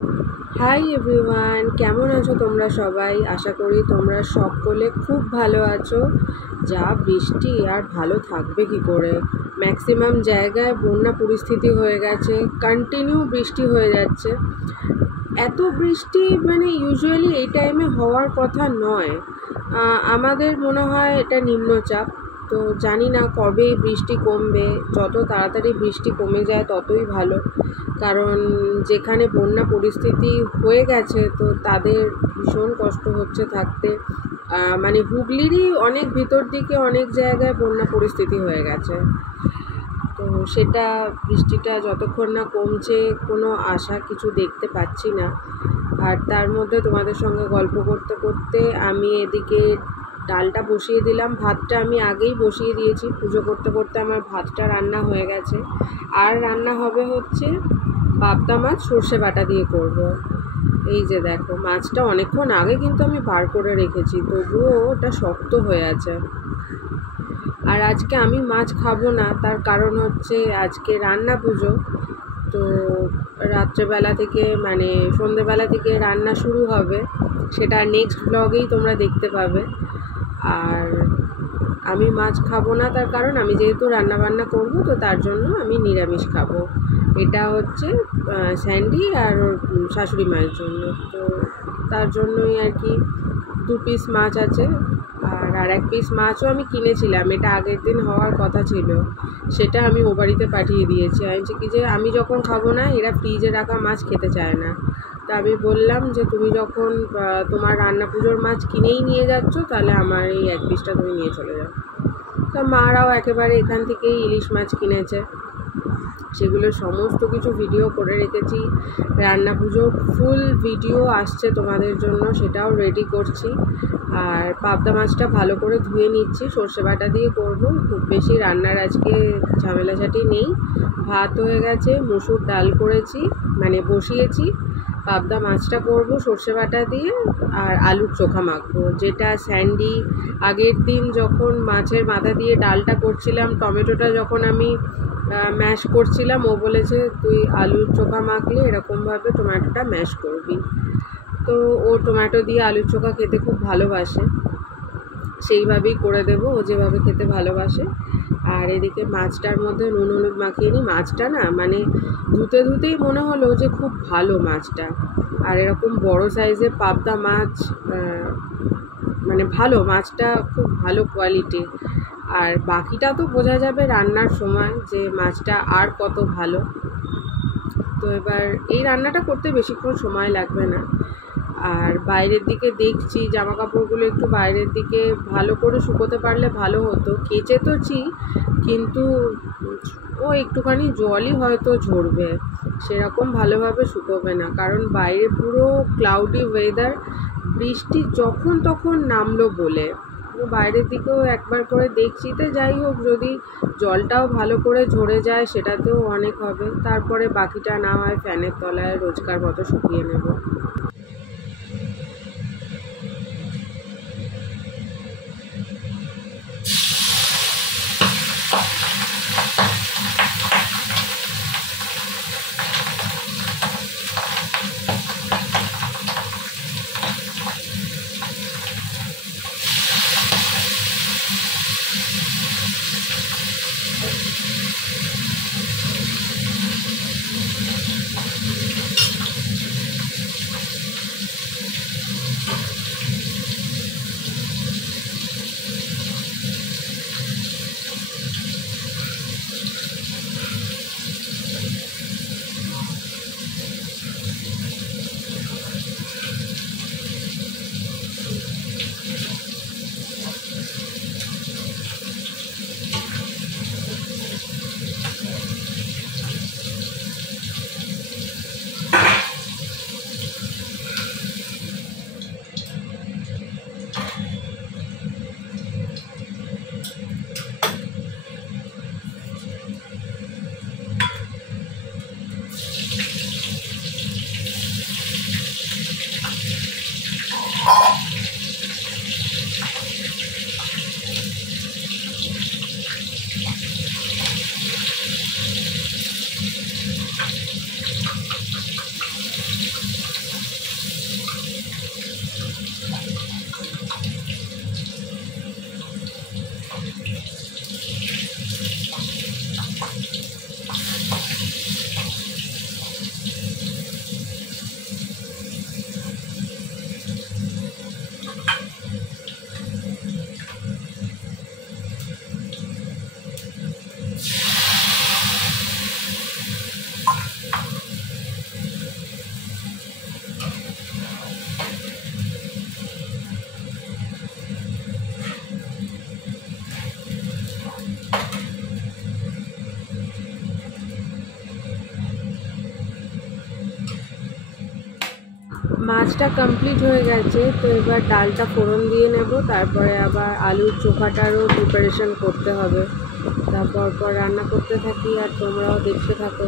Hi everyone, কেমন আছো তোমরা সবাই? আশা করি তোমরা সকলে খুব ভালো আছো। যা বৃষ্টি আর ভালো থাকবে কি করে, ম্যাক্সিমাম জায়গায় বন্যা পরিস্থিতি হয়ে গেছে, কন্টিনিউ বৃষ্টি হয়ে যাচ্ছে। এত বৃষ্টি মানে ইউজুয়ালি এই টাইমে হওয়ার কথা নয়। আমাদের মনে হয় এটা নিম্নচাপ। তো জানি না কবে এই বৃষ্টি কমবে। যত তাড়াতাড়ি বৃষ্টি কমে যায় ততই ভালো, কারণ যেখানে বন্যা পরিস্থিতি হয়ে গেছে তো তাদের ভীষণ কষ্ট হচ্ছে থাকতে। মানে হুগলিরই অনেক ভিতর দিকে অনেক জায়গায় বন্যা পরিস্থিতি হয়ে গেছে। তো সেটা বৃষ্টিটা যতক্ষণ না কমছে কোনো আশা কিছু দেখতে পাচ্ছি না। আর তার মধ্যে তোমাদের সঙ্গে গল্প করতে করতে আমি এদিকে ডালটা বসিয়ে দিলাম। ভাতটা আমি আগেই বসিয়ে দিয়েছি, পুজো করতে করতে আমার ভাতটা রান্না হয়ে গেছে। আর রান্না হবে হচ্ছে পাবদা মাছ সর্ষে বাটা দিয়ে করব। এই যে দেখো, মাছটা অনেকক্ষণ আগে কিন্তু আমি বার করে রেখেছি, তবুও ওটা শক্ত হয়ে আছে। আর আজকে আমি মাছ খাবো না, তার কারণ হচ্ছে আজকে রান্না পুজো। তো রাত্রেবেলা থেকে মানে সন্ধেবেলা থেকে রান্না শুরু হবে, সেটা নেক্সট ব্লগেই তোমরা দেখতে পাবে। আর আমি মাছ খাবো না, তার কারণ আমি যেহেতু রান্নাবান্না করব, তো তার জন্য আমি নিরামিষ খাবো। এটা হচ্ছে স্যান্ডি আর ওর শাশুড়ি মায়ের জন্য। তো তার জন্যই আর কি 2 পিস মাছ আছে। আর 1 পিস মাছও আমি কিনেছিলাম, এটা আগের দিন হওয়ার কথা ছিল, সেটা আমি ও বাড়িতে পাঠিয়ে দিয়েছি। আমি কি যে আমি যখন খাবো না, এরা ফ্রিজে রাখা মাছ খেতে চায় না। তা আমি বললাম যে তুমি যখন তোমার রান্না পুজোর মাছ কিনেই নিয়ে যাচ্ছ, তাহলে আমার এই 1 পিসটা তুমি নিয়ে চলে যাও। তা মারাও একেবারে এখান থেকেই ইলিশ মাছ কিনেছে, সেগুলো সমস্ত কিছু ভিডিও করে রেখেছি। রান্না পুজোর ফুল ভিডিও আসছে তোমাদের জন্য, সেটাও রেডি করছি। আর পাবদা মাছটা ভালো করে ধুয়ে নিচ্ছি, সর্ষে বাটা দিয়ে করব। খুব বেশি রান্নার আজকে ঝামেলাঝাটি নেই। ভাত হয়ে গেছে, মুসুর ডাল করেছি মানে বসিয়েছি। পাবদা মাছটা করব সর্ষে বাটা দিয়ে, আর আলুর চোখা মাখবো, যেটা স্যান্ডি আগের দিন যখন মাছের মাথা দিয়ে ডালটা করছিলাম, টমেটোটা যখন আমি ম্যাশ করছিলাম, ও বলেছে তুই আলুর চোখা মাখলে এরকমভাবে টমেটোটা ম্যাশ করবি। তো ও টমেটো দিয়ে আলুর চোখা খেতে খুব ভালোবাসে, সেইভাবেই করে দেবো ও যেভাবে খেতে ভালোবাসে। আর এদিকে মাছটার মধ্যে নুন হলুদ মাখিয়ে নিই। মাছটা না মানে ধুতে ধুতেই মনে হলো যে খুব ভালো মাছটা। আর এরকম বড় সাইজের পাবদা মাছ, মানে ভালো মাছটা, খুব ভালো কোয়ালিটি। আর বাকিটা তো বোঝা যাবে রান্নার সময় যে মাছটা আর কত ভালো। তো এবার এই রান্নাটা করতে বেশিক্ষণ সময় লাগবে না। আর বাইরের দিকে দেখছি জামা কাপড়গুলো একটু বাইরের দিকে ভালো করে শুকোতে পারলে ভালো হতো। কেচে তোছি, কিন্তু ও একটুখানি জলই হয়তো ঝরবে, সেরকম ভালোভাবে শুকোবে না, কারণ বাইরে পুরো ক্লাউডি ওয়েদার, বৃষ্টি যখন তখন নামলো বলে। বাইরের দিকেও একবার করে দেখছি। তো যাই হোক, যদি জলটাও ভালো করে ঝরে যায় সেটাতেও অনেক হবে। তারপরে বাকিটা না হয় ফ্যানের তলায় রোজকার মতো শুকিয়ে নেব। মাছটা কমপ্লিট হয়ে গেছে, তো এবার ডালটা ফোড়ন দিয়ে নেব, তারপরে আবার আলুর চোখাটারও প্রিপারেশন করতে হবে। তারপর রান্না করতে থাকি আর তোমরাও দেখতে থাকো।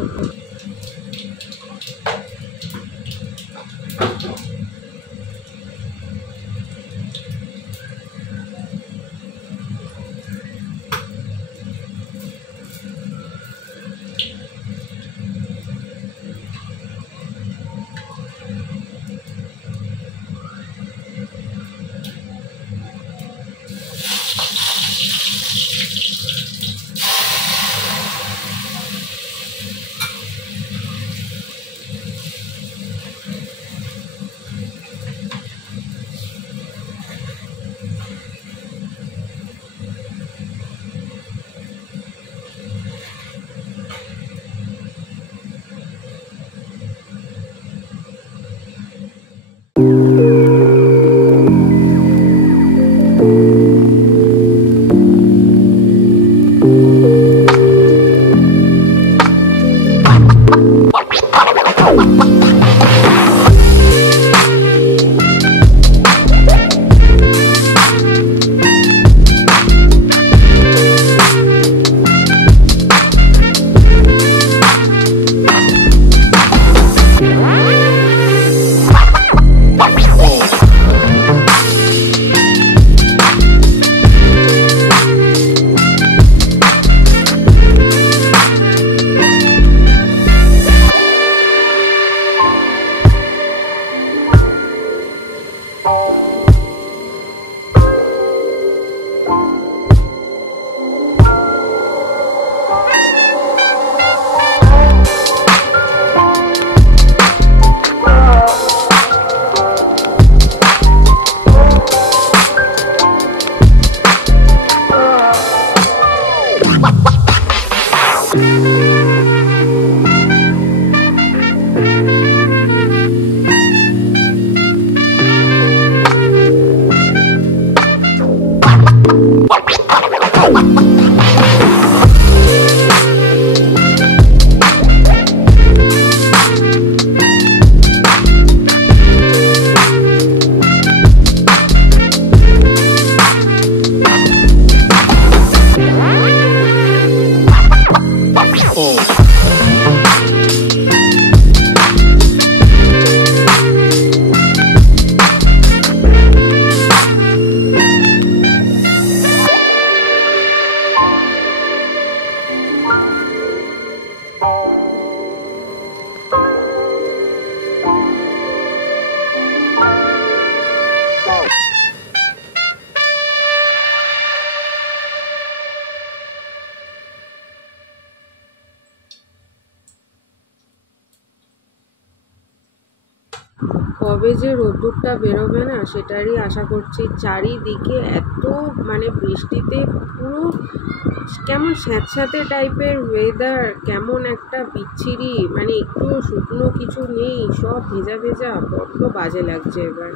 কবে যে রোদ্দুরটা বেরোবে না সেটারই আশা করছি। চারিদিকে এত মানে বৃষ্টিতে পুরো কেমন স্যাঁতস্যাঁতে টাইপের ওয়েদার, কেমন একটা বিচ্ছিরি, মানে একটু শুকনো কিছু নেই, সব ভেজা ভেজা, বড্ড বাজে লাগছে এবার।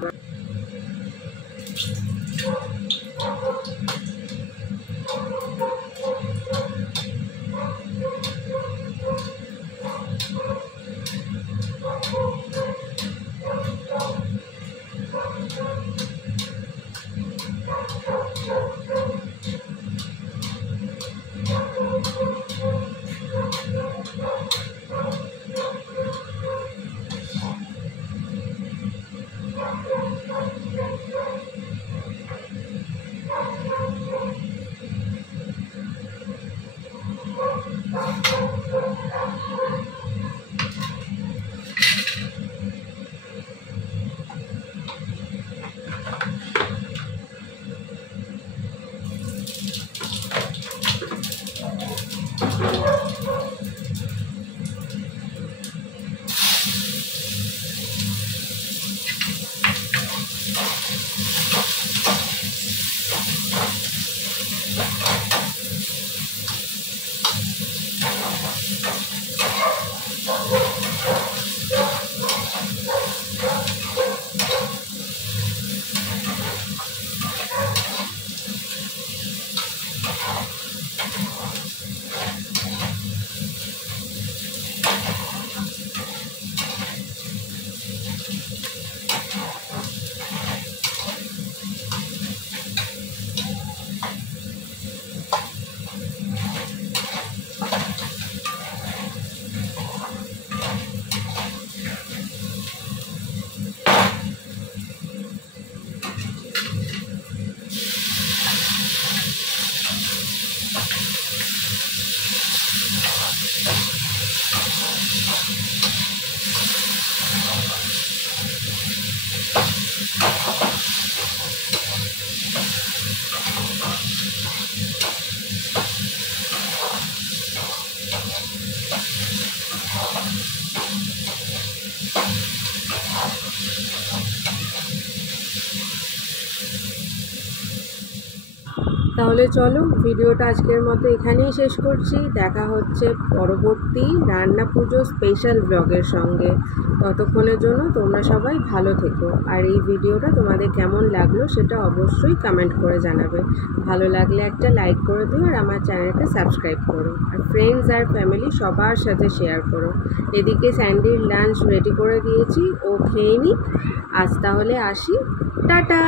তাহলে চলো ভিডিওটা আজকের মতো এখানেই শেষ করছি। দেখা হচ্ছে পরবর্তী রান্না পুজো স্পেশাল ব্লগের সঙ্গে। ততক্ষণের জন্য তোমরা সবাই ভালো থেকো। আর এই ভিডিওটা তোমাদের কেমন লাগলো সেটা অবশ্যই কমেন্ট করে জানাবে। ভালো লাগলে একটা লাইক করে দিও আর আমার চ্যানেলকে সাবস্ক্রাইব করো। আর ফ্রেন্ডস আর ফ্যামিলি সবার সাথে শেয়ার করো। এদিকে স্যান্ডির লাঞ্চ রেডি করে দিয়েছি, ও খেয়ে নিক। আজ তাহলে আসি, টাটা।